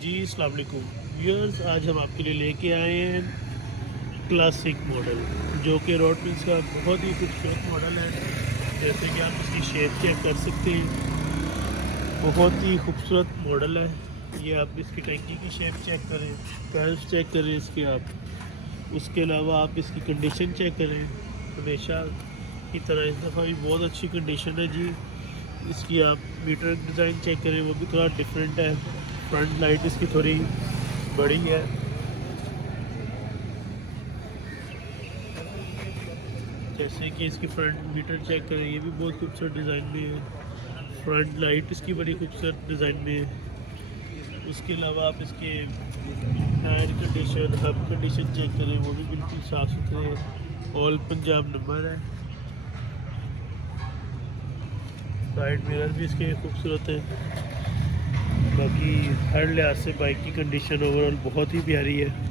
जी अस्सलाम वालेकुम व्यूअर्स, आज हम आपके लिए लेके आए हैं क्लासिक मॉडल जो कि रोड मिल्स का बहुत ही खूबसूरत मॉडल है। जैसे कि आप इसकी शेप चेक कर सकते हैं, बहुत ही खूबसूरत मॉडल है ये। आप इसकी टंकी की शेप चेक करें, कर्व्स चेक करें इसके आप। उसके अलावा आप इसकी कंडीशन चेक करें, हमेशा की तरह इस दफ़ा भी बहुत अच्छी कंडीशन है जी। इसकी आप मीटर डिज़ाइन चेक करें, वो भी थोड़ा डिफरेंट है। फ्रंट लाइट इसकी थोड़ी बड़ी है। जैसे कि इसकी फ्रंट मीटर चेक करें, ये भी बहुत खूबसूरत डिज़ाइन में है। फ्रंट लाइट इसकी बड़ी खूबसूरत डिज़ाइन में है। उसके अलावा आप इसके tyre condition, hub condition check करें, वो भी बिल्कुल साफ़ सुथरे हैं। ऑल पंजाब नंबर है। साइड मिरर भी इसके खूबसूरत है। बाकी हर लिहाज से बाइक की कंडीशन ओवरऑल बहुत ही प्यारी है।